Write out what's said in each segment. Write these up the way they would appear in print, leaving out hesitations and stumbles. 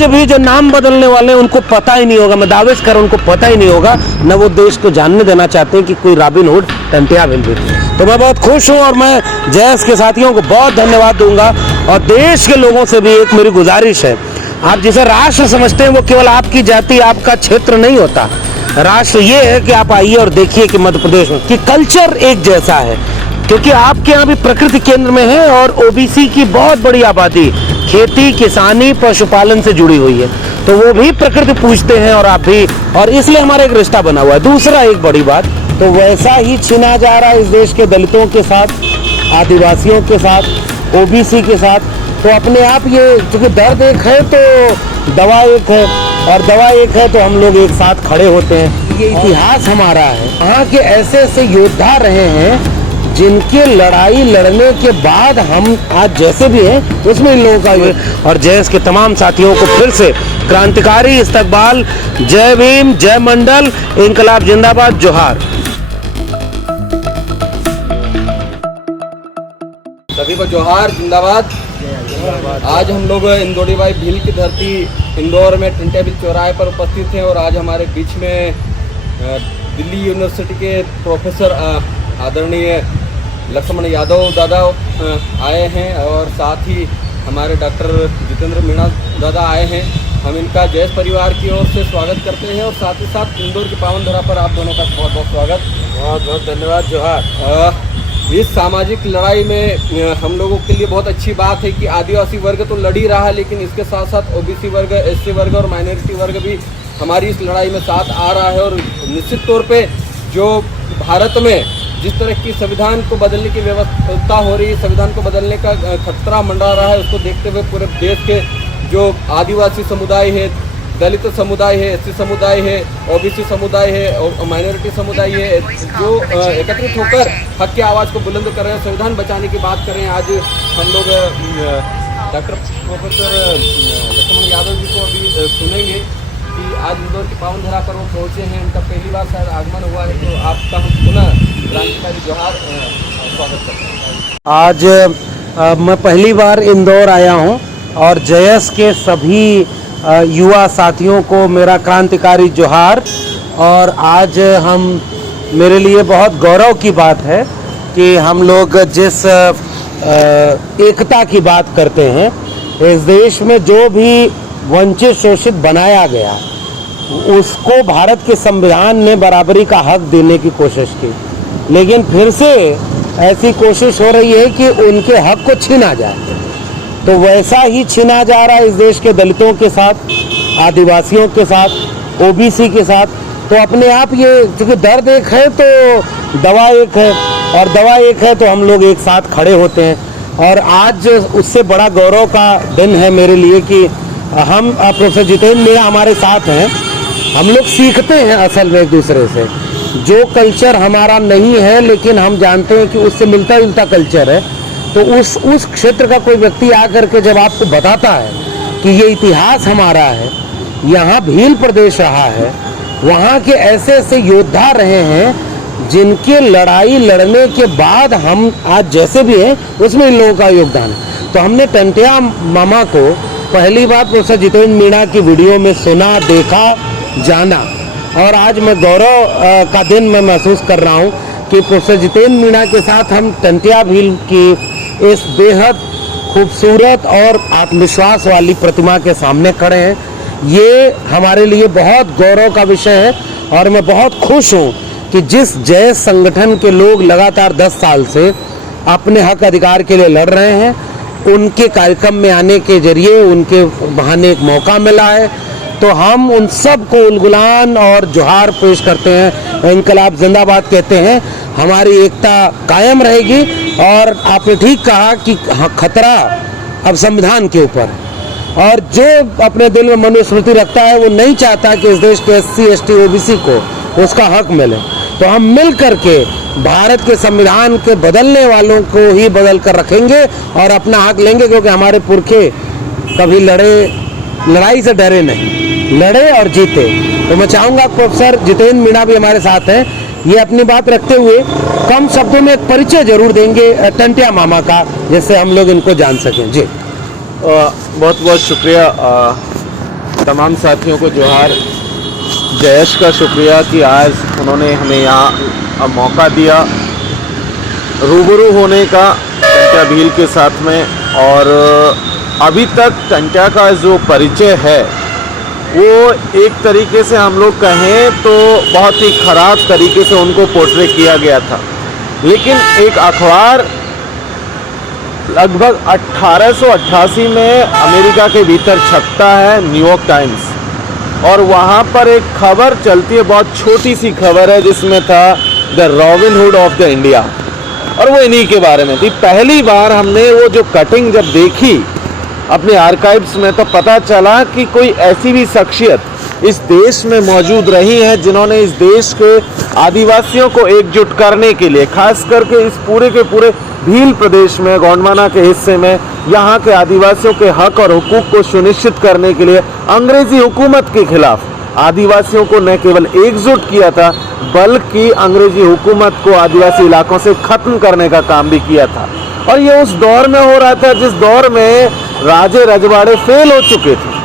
आज भी जो नाम बदलने वाले हैं उनको पता ही नहीं होगा, मैं दावेश कर उनको पता ही नहीं होगा, न वो देश को जानने देना चाहते हैं कि कोई रॉबिन हुड टंटिया भिल भी थी। तो मैं बहुत खुश हूँ और मैं जयस के साथियों को बहुत धन्यवाद दूंगा। और देश के लोगों से भी एक मेरी गुजारिश है, आप जिसे राष्ट्र समझते हैं वो केवल आपकी जाति आपका क्षेत्र नहीं होता। राष्ट्र ये है कि आप आइए और देखिए कि मध्य प्रदेश में कि कल्चर एक जैसा है, क्योंकि आपके यहाँ भी प्रकृति केंद्र में है और ओबीसी की बहुत बड़ी आबादी खेती किसानी पशुपालन से जुड़ी हुई है, तो वो भी प्रकृति पूजते हैं और आप भी, और इसलिए हमारा एक रिश्ता बना हुआ है। दूसरा एक बड़ी बात, तो वैसा ही छीना जा रहा है इस देश के दलितों के साथ, आदिवासियों के साथ, ओबीसी के साथ। तो अपने आप ये क्योंकि दर्द एक है तो दवा एक है, और दवा एक है तो हम लोग एक साथ खड़े होते हैं। ये इतिहास हमारा है, यहाँ के ऐसे ऐसे योद्धा रहे हैं जिनके लड़ाई लड़ने के बाद हम आज जैसे भी हैं उसमें इन लोगों का। और जयस के तमाम साथियों को फिर से क्रांतिकारी इस्तकबाल, जय भीम, जय मंडल, इंकलाब जिंदाबाद, जोहार। सभी को जोहार, जिंदाबाद। आज हम लोग इंदौड़ी भाई भील की धरती इंदौर में टंटिया भील चौराहे पर उपस्थित हैं और आज हमारे बीच में दिल्ली यूनिवर्सिटी के प्रोफेसर आदरणीय लक्ष्मण यादव दादा आए हैं और साथ ही हमारे डॉक्टर जितेंद्र मीणा दादा आए हैं। हम इनका जयस परिवार की ओर से स्वागत करते हैं और साथ ही साथ इंदौर की पावन धरा पर आप दोनों का बहुत बहुत स्वागत, बहुत बहुत धन्यवाद, जोहार। इस सामाजिक लड़ाई में हम लोगों के लिए बहुत अच्छी बात है कि आदिवासी वर्ग तो लड़ ही रहा है, लेकिन इसके साथ साथ ओबीसी वर्ग, एससी वर्ग और माइनॉरिटी वर्ग भी हमारी इस लड़ाई में साथ आ रहा है। और निश्चित तौर पे जो भारत में जिस तरह की संविधान को बदलने की व्यवस्था हो रही है, संविधान को बदलने का खतरा मंडरा रहा है, उसको देखते हुए पूरे देश के जो आदिवासी समुदाय है, दलित समुदाय है, एससी समुदाय है, ओबीसी समुदाय है और माइनॉरिटी समुदाय है, जो एकत्रित होकर हक की आवाज़ को बुलंद कर रहे हैं, संविधान बचाने की बात कर रहे हैं। आज हम लोग डॉक्टर प्रोफेसर लक्ष्मण यादव जी को अभी सुनेंगे कि आज इंदौर की पावन धरा पर वो पहुँचे हैं, उनका पहली बार शायद आगमन हुआ है, तो आपका हम पुनः क्रांतिकारी जोहार स्वागत करते हैं। आज मैं पहली बार इंदौर आया हूँ और जयस के सभी युवा साथियों को मेरा क्रांतिकारी जोहार। और आज हम, मेरे लिए बहुत गौरव की बात है कि हम लोग जिस एकता की बात करते हैं, इस देश में जो भी वंचित शोषित बनाया गया उसको भारत के संविधान ने बराबरी का हक देने की कोशिश की, लेकिन फिर से ऐसी कोशिश हो रही है कि उनके हक को छीना जाए। तो वैसा ही छीना जा रहा है इस देश के दलितों के साथ, आदिवासियों के साथ, ओबीसी के साथ। तो अपने आप ये क्योंकि दर्द एक है तो दवा एक है, और दवा एक है तो हम लोग एक साथ खड़े होते हैं। और आज उससे बड़ा गौरव का दिन है मेरे लिए कि हम प्रोफेसर जितेंद्र मीणा हमारे साथ हैं। हम लोग सीखते हैं असल में एक दूसरे से, जो कल्चर हमारा नहीं है लेकिन हम जानते हैं कि उससे मिलता जुलता कल्चर है। तो उस क्षेत्र का कोई व्यक्ति आकर के जब आपको बताता है कि ये इतिहास हमारा है, यहाँ भील प्रदेश रहा है, वहाँ के ऐसे ऐसे योद्धा रहे हैं जिनके लड़ाई लड़ने के बाद हम आज जैसे भी हैं उसमें इन लोगों का योगदान है। तो हमने टंटिया मामा को पहली बार प्रोफेसर जितेंद्र मीणा की वीडियो में सुना, देखा, जाना, और आज मैं गौरव का दिन मैं महसूस कर रहा हूँ कि प्रोफेसर जितेंद्र मीणा के साथ हम टंटिया भील की इस बेहद खूबसूरत और आत्मविश्वास वाली प्रतिमा के सामने खड़े हैं। ये हमारे लिए बहुत गौरव का विषय है और मैं बहुत खुश हूँ कि जिस जयस संगठन के लोग लगातार 10 साल से अपने हक अधिकार के लिए लड़ रहे हैं, उनके कार्यक्रम में आने के जरिए उनके बहाने एक मौका मिला है। तो हम उन सब को उलगुलान और जोहार पेश करते हैं, इंकलाब जिंदाबाद कहते हैं। हमारी एकता कायम रहेगी। और आपने ठीक कहा कि खतरा अब संविधान के ऊपर, और जो अपने दिल में मनुस्मृति रखता है वो नहीं चाहता कि इस देश के एससी, एसटी, ओबीसी को उसका हक मिले। तो हम मिल करके भारत के संविधान के बदलने वालों को ही बदल कर रखेंगे और अपना हक लेंगे, क्योंकि हमारे पुरखे कभी लड़ाई से डरे नहीं, लड़े और जीते। तो मैं चाहूँगा प्रोफेसर जितेंद्र मीणा भी हमारे साथ हैं, ये अपनी बात रखते हुए कम शब्दों में एक परिचय जरूर देंगे टंटिया मामा का, जिससे हम लोग इनको जान सकें। जी बहुत बहुत शुक्रिया तमाम साथियों को जोहार। जयेश का शुक्रिया कि आज उन्होंने हमें यहाँ मौका दिया रूबरू होने का टंट्या भील के साथ में। और अभी तक टंट्या का जो परिचय है वो एक तरीके से हम लोग कहें तो बहुत ही ख़राब तरीके से उनको पोर्ट्रे किया गया था। लेकिन एक अखबार लगभग 1888 में अमेरिका के भीतर छपता है, न्यूयॉर्क टाइम्स, और वहाँ पर एक खबर चलती है, बहुत छोटी सी खबर है जिसमें था the robin hood of the India, और वो इन्हीं के बारे में थी। पहली बार हमने वो जो कटिंग जब देखी अपने आर्काइव्स में तो पता चला कि कोई ऐसी भी शख्सियत इस देश में मौजूद रही है जिन्होंने इस देश के आदिवासियों को एकजुट करने के लिए, खास करके इस पूरे के पूरे भील प्रदेश में, गोंडवाना के हिस्से में, यहाँ के आदिवासियों के हक और हुकूक को सुनिश्चित करने के लिए अंग्रेजी हुकूमत के खिलाफ आदिवासियों को न केवल एकजुट किया था बल्कि अंग्रेजी हुकूमत को आदिवासी इलाकों से खत्म करने का काम भी किया था। और ये उस दौर में हो रहा था जिस दौर में राजे रजवाड़े फेल हो चुके थे।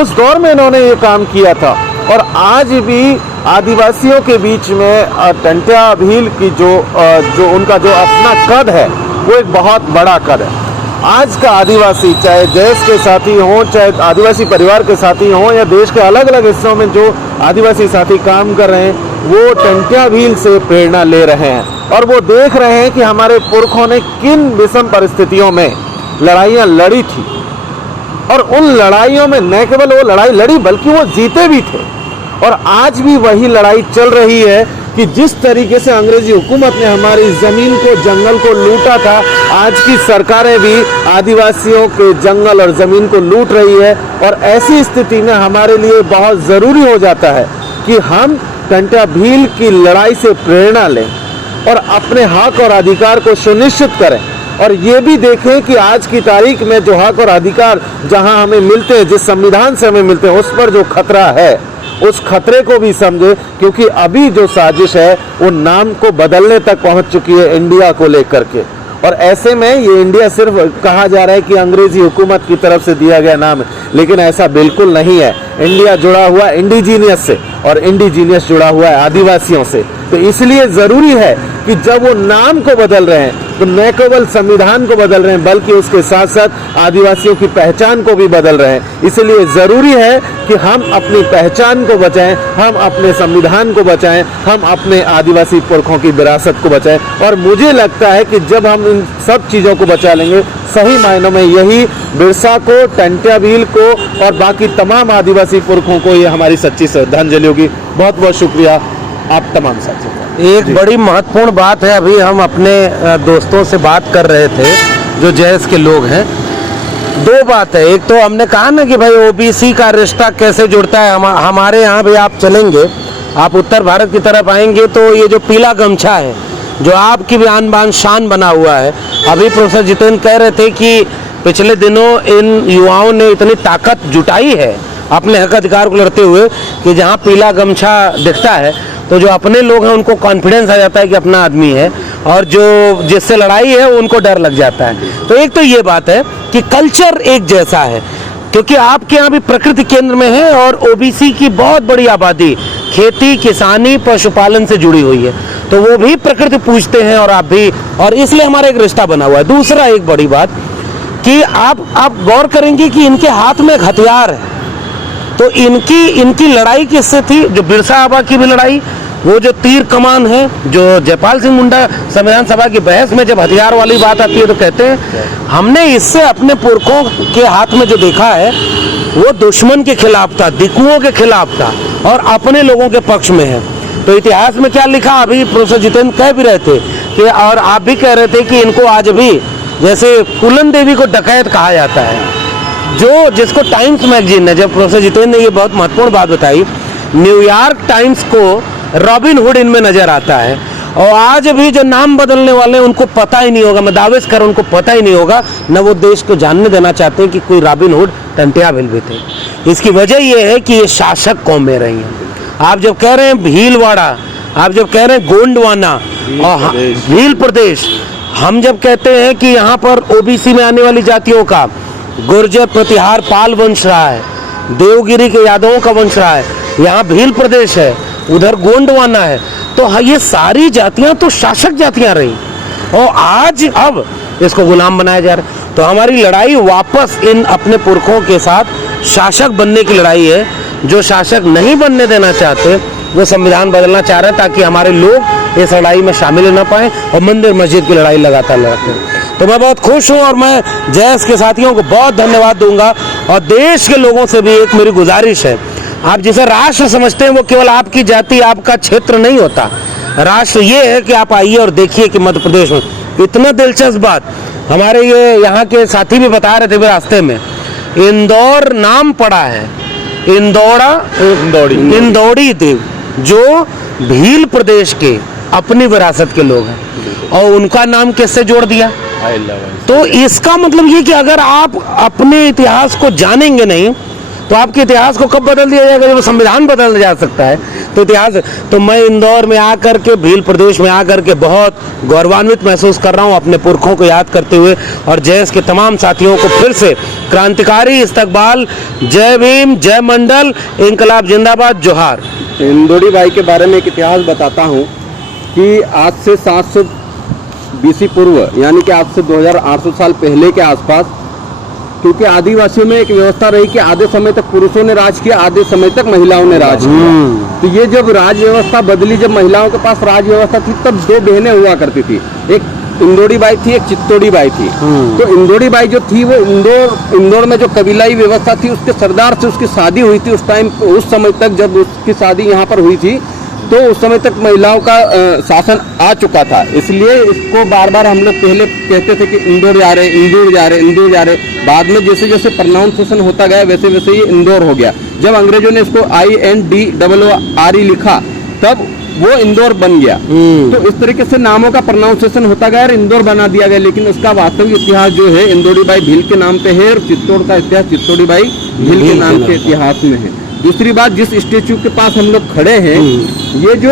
उस दौर में इन्होंने ये काम किया था। और आज भी आदिवासियों के बीच में टंट्या भील की जो उनका जो अपना कद है वो एक बहुत बड़ा कद है। आज का आदिवासी, चाहे जयेश के साथी हों, चाहे आदिवासी परिवार के साथी हों, या देश के अलग अलग हिस्सों में जो आदिवासी साथी काम कर रहे हैं, वो टंट्या भील से प्रेरणा ले रहे हैं और वो देख रहे हैं कि हमारे पुरखों ने किन विषम परिस्थितियों में लड़ाइयाँ लड़ी थी। और उन लड़ाइयों में न केवल वो लड़ाई लड़ी बल्कि वो जीते भी थे। और आज भी वही लड़ाई चल रही है कि जिस तरीके से अंग्रेजी हुकूमत ने हमारी ज़मीन को, जंगल को लूटा था, आज की सरकारें भी आदिवासियों के जंगल और ज़मीन को लूट रही है। और ऐसी स्थिति में हमारे लिए बहुत ज़रूरी हो जाता है कि हम टंट्या भील की लड़ाई से प्रेरणा लें और अपने हक और अधिकार को सुनिश्चित करें। और ये भी देखें कि आज की तारीख में जो हक और अधिकार जहां हमें मिलते हैं, जिस संविधान से हमें मिलते हैं, उस पर जो खतरा है उस खतरे को भी समझे, क्योंकि अभी जो साजिश है वो नाम को बदलने तक पहुंच चुकी है इंडिया को लेकर के। और ऐसे में ये इंडिया सिर्फ कहा जा रहा है कि अंग्रेजी हुकूमत की तरफ से दिया गया नाम है, लेकिन ऐसा बिल्कुल नहीं है। इंडिया जुड़ा हुआ इंडिजीनियस से और इंडिजीनियस जुड़ा हुआ है आदिवासियों से। तो इसलिए ज़रूरी है कि जब वो नाम को बदल रहे हैं तो न केवल संविधान को बदल रहे हैं बल्कि उसके साथ साथ आदिवासियों की पहचान को भी बदल रहे हैं। इसलिए ज़रूरी है कि हम अपनी पहचान को बचाएं, हम अपने संविधान को बचाएं, हम अपने आदिवासी पुरखों की विरासत को बचाएं। और मुझे लगता है कि जब हम इन सब चीज़ों को बचा लेंगे, सही मायनों में यही बिरसा को, टंट्या भील को और बाकी तमाम आदिवासी पुरखों को ये हमारी सच्ची श्रद्धांजलि होगी। बहुत बहुत शुक्रिया आप तमाम साथियों का। एक बड़ी महत्वपूर्ण बात है, अभी हम अपने दोस्तों से बात कर रहे थे जो जयेश के लोग हैं। दो बात है, एक तो हमने कहा ना कि भाई ओबीसी का रिश्ता कैसे जुड़ता है। हमारे यहाँ भी आप चलेंगे, आप उत्तर भारत की तरफ आएंगे तो ये जो पीला गमछा है जो आपकी भी आन बान शान बना हुआ है। अभी प्रोफेसर जितेंद्र कह रहे थे कि पिछले दिनों इन युवाओं ने इतनी ताकत जुटाई है अपने हक अधिकार को लड़ते हुए कि जहाँ पीला गमछा दिखता है तो जो अपने लोग हैं उनको कॉन्फिडेंस आ जाता है कि अपना आदमी है, और जो जिससे लड़ाई है उनको डर लग जाता है। तो एक तो ये बात है कि कल्चर एक जैसा है, क्योंकि आपके यहाँ भी प्रकृति केंद्र में है और ओबीसी की बहुत बड़ी आबादी खेती, किसानी, पशुपालन से जुड़ी हुई है, तो वो भी प्रकृति पूजते हैं और आप भी, और इसलिए हमारा एक रिश्ता बना हुआ है। दूसरा एक बड़ी बात कि आप गौर करेंगे कि इनके हाथ में एक हथियार है, तो इनकी लड़ाई किससे थी? जो बिरसा आबा की भी लड़ाई, वो जो तीर कमान है, जो जयपाल सिंह मुंडा संविधान सभा की बहस में जब हथियार वाली बात आती है तो कहते हैं हमने इससे अपने पुरखों के हाथ में जो देखा है वो दुश्मन के खिलाफ था, दिकुओं के खिलाफ था और अपने लोगों के पक्ष में है। तो इतिहास में क्या लिखा, अभी प्रोफेसर जितेंद्र कह भी रहे थे कि, और आप भी कह रहे थे कि इनको आज भी जैसे फूलन देवी को डकैत कहा जाता है, जो जिसको टाइम्स मैगजीन ने, जब प्रोफेसर जितेंद्र ने ये बहुत महत्वपूर्ण बात बताई, न्यूयॉर्क टाइम्स को रॉबिन हुड इनमें नजर आता है। और आज भी जो नाम बदलने वाले हैं उनको पता ही नहीं होगा, मैं दावे से कर उनको पता ही नहीं होगा, न वो देश को जानने देना चाहते हैं कि कोई रॉबिन हुड टंट्या भील भी थे। इसकी वजह यह है कि ये शासक कौमें रही हैं। आप जब कह रहे हैं भीलवाड़ा, आप जब कह रहे हैं गोंडवाना और भील प्रदेश, हम जब कहते हैं कि यहाँ पर ओबीसी में आने वाली जातियों का गुर्जर, प्रतिहार, पाल वंश रहा है, देवगिरी के यादवों का वंश रहा है, यहाँ भील प्रदेश है, उधर गोंडवाना है। तो ये सारी जातियां तो शासक जातियां रही और आज अब इसको गुलाम बनाया जा रहा है। तो हमारी लड़ाई वापस इन अपने पुरखों के साथ शासक बनने की लड़ाई है। जो शासक नहीं बनने देना चाहते वो संविधान बदलना चाह रहे हैं ताकि हमारे लोग इस लड़ाई में शामिल ना पाएं और मंदिर मस्जिद की लड़ाई लगातार लड़ते हैं। तो मैं बहुत खुश हूँ और मैं जयस के साथियों को बहुत धन्यवाद दूंगा। और देश के लोगों से भी एक मेरी गुजारिश है, आप जिसे राष्ट्र समझते हैं वो केवल आपकी जाति आपका क्षेत्र नहीं होता। राष्ट्र ये है कि आप आइए और देखिए कि मध्य प्रदेश में इतना दिलचस्प बात हमारे ये यहाँ के साथी भी बता रहे थे रास्ते में, इंदौर नाम पड़ा है, इंदौड़ी देव जो भील प्रदेश के अपनी विरासत के लोग हैं और उनका नाम किससे जोड़ दिया। तो इसका मतलब ये कि अगर आप अपने इतिहास को जानेंगे नहीं तो आपके इतिहास को कब बदल दिया जाएगा, जब संविधान बदल जा सकता है तो इतिहास। तो मैं इंदौर में आकर के भील प्रदेश में आकर के बहुत गौरवान्वित महसूस कर रहा हूँ अपने पुरखों को याद करते हुए। और जयस के तमाम साथियों को फिर से क्रांतिकारी इस्तकबाल, जय भीम, जय मंडल, इंकलाब जिंदाबाद, जोहार। इंदौड़ी बाई के बारे में एक इतिहास बताता हूँ कि आज से 700 BC पूर्व यानी कि आज से 2800 साल पहले के आसपास, क्योंकि आदिवासियों में एक व्यवस्था रही कि आधे समय तक पुरुषों ने राज किया, आधे समय तक महिलाओं ने राज किया। तो ये जब राज व्यवस्था बदली, जब महिलाओं के पास राज व्यवस्था थी तब दो बहनें हुआ करती थी, एक इंदौड़ी बाई थी, एक चित्तौड़ी बाई थी। तो इंदौड़ी बाई जो थी वो इंदौर में जो कबीलाई व्यवस्था थी उसके सरदार से उसकी शादी हुई थी। उस समय तक जब उसकी शादी यहाँ पर हुई थी तो उस समय तक महिलाओं का शासन आ चुका था। इसलिए इसको बार बार हम लोग पहले कहते थे कि इंदौर जा रहे, इंदौर जा रहे, इंदौर जा रहे। बाद में जैसे जैसे प्रोनाउंसिएशन होता गया वैसे वैसे ये इंदौर हो गया। जब अंग्रेजों ने इसको INDOORE लिखा तब वो इंदौर बन गया। तो इस तरीके से नामों का प्रोनाउंसिएशन होता गया और इंदौर बना दिया गया। लेकिन उसका वास्तविक इतिहास जो है इंदौड़ी बाई भील के नाम पे है और चित्तौड़ का इतिहास चित्तौड़ी बाई भील के नाम के इतिहास में है। दूसरी बात, जिस स्टेचू के पास हम लोग खड़े हैं ये जो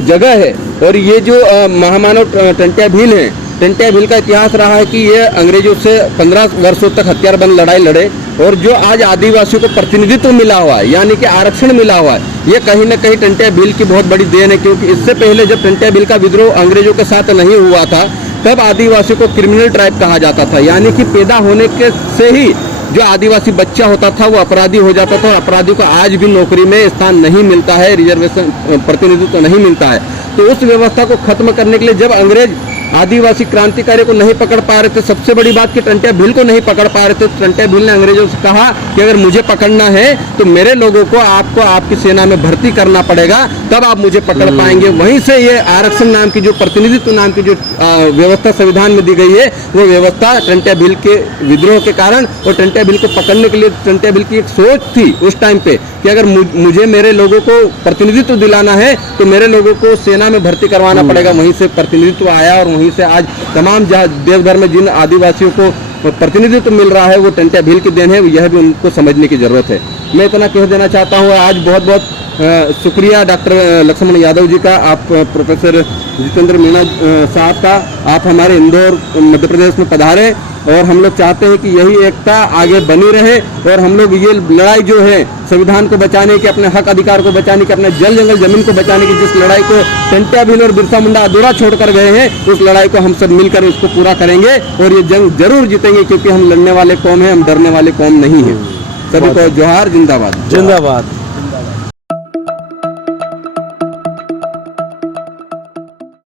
जगह है और ये जो महामानव टंट्या भील है, टंट्या भील का इतिहास रहा है कि ये अंग्रेजों से 15 वर्षों तक हथियारबंद लड़ाई लड़े और जो आज आदिवासियों को प्रतिनिधित्व मिला हुआ है यानी कि आरक्षण मिला हुआ है, ये कहीं ना कहीं टंट्या भील की बहुत बड़ी देन है। क्योंकि इससे पहले जब टंट्या भील का विद्रोह अंग्रेजों के साथ नहीं हुआ था तब आदिवासियों को क्रिमिनल ट्राइब कहा जाता था, यानी कि पैदा होने के से ही जो आदिवासी बच्चा होता था वो अपराधी हो जाता था और अपराधी को आज भी नौकरी में स्थान नहीं मिलता है, रिजर्वेशन प्रतिनिधित्व नहीं मिलता है। तो उस व्यवस्था को खत्म करने के लिए जब अंग्रेज आदिवासी क्रांतिकारी को नहीं पकड़ पा रहे थे, सबसे बड़ी बात कि टंट्या भील को नहीं पकड़ पा रहे थे, तो टंट्या भील ने अंग्रेजों से कहा कि अगर मुझे पकड़ना है तो मेरे लोगों को आपको आपकी सेना में भर्ती करना पड़ेगा, तब आप मुझे पकड़ पाएंगे। वहीं से ये आरक्षण नाम की जो प्रतिनिधित्व नाम की जो व्यवस्था संविधान में दी गई है वो व्यवस्था टंट्या भील के विद्रोह के कारण और टंट्या भील को पकड़ने के लिए टंट्या भील की एक सोच थी उस टाइम पे कि अगर मुझे मेरे लोगों को प्रतिनिधित्व दिलाना है तो मेरे लोगों को सेना में भर्ती करवाना पड़ेगा। वहीं से प्रतिनिधित्व आया और वहीं से आज तमाम देश भर में जिन आदिवासियों को प्रतिनिधित्व मिल रहा है वो टंट्या भील की देन है, यह भी उनको समझने की जरूरत है। मैं इतना कह देना चाहता हूँ। आज बहुत बहुत शुक्रिया डॉक्टर लक्ष्मण यादव जी का, आप प्रोफेसर जितेंद्र मीणा साहब का, आप हमारे इंदौर मध्य प्रदेश में पधारे और हम लोग चाहते हैं कि यही एकता आगे बनी रहे और हम लोग ये लड़ाई जो है संविधान को बचाने की, अपने हक अधिकार को बचाने की, अपने जल जंगल जमीन को बचाने की, जिस लड़ाई को टंट्या भील और बिरसा मुंडा अधूरा छोड़कर गए हैं, उस लड़ाई को हम सब मिलकर उसको पूरा करेंगे और ये जंग जरूर जीतेंगे, क्योंकि हम लड़ने वाले कौम हैं, हम डरने वाले कौम नहीं है। सभी को जोहार, जिंदाबाद। जिंदाबाद।